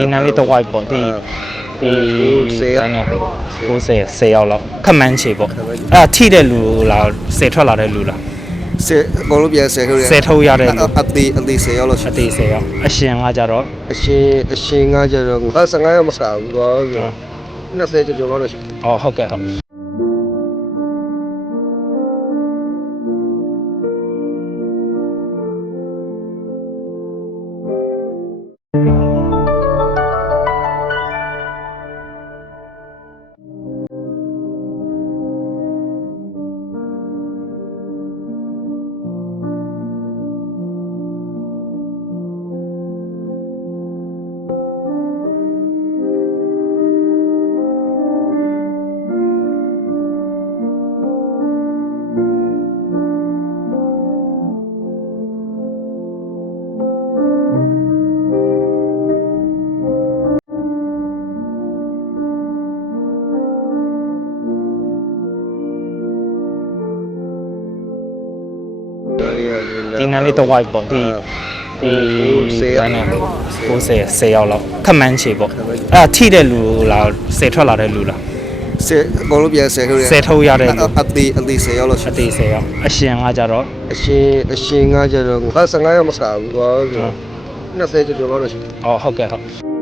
ဒီနာလေးတစ်ဝိုက်ပေါ့ဒီဒီဆယ်ယောက်90 10ယောက်လောက်ခက်မှန်းချေပေါ့အဲ့ဒါထိတဲ့လူလား10ထွက်လာတဲ့လူလားဆယ်အကုန်လုံးပြန်ဆယ်ထုတ်ရဆယ်ထုတ်ရတဲ့လူအသေးအသေးဆယ်ရောက်လို့ရှိအသေး10ယောက်အရှင်ကကြတော့အရှင်အရှင်ကကျတော့ဟာ15ရောက်မစားဘူးတော့20ကျော်ကျော်တော့ရှိအော်ဟုတ်ကဲ့ဟုတ် ဒီနာလေးတစ်ဝိုက်ပေါ့ဒီဒီဆယ်ရောက်90 10ယောက်လောက်ခက်မှန်းချေပေါ့အဲ့ဒါထိတဲ့လူလား10ထွက်လာတဲ့လူလားဆယ်အကုန်လုံးပြန်ဆယ်ထုတ်ရဆယ်ထုတ်ရတဲ့လူအသေးအသေးဆယ်ရောက်လို့ရှိအသေး10ယောက်အရှင်ကကြတော့အရှင်အရှင်ကကျတော့ဟာ15ရောက်မစားဘူးတော့20ကျော်ကျော်တော့ရှိအော်ဟုတ်ကဲ့ဟုတ်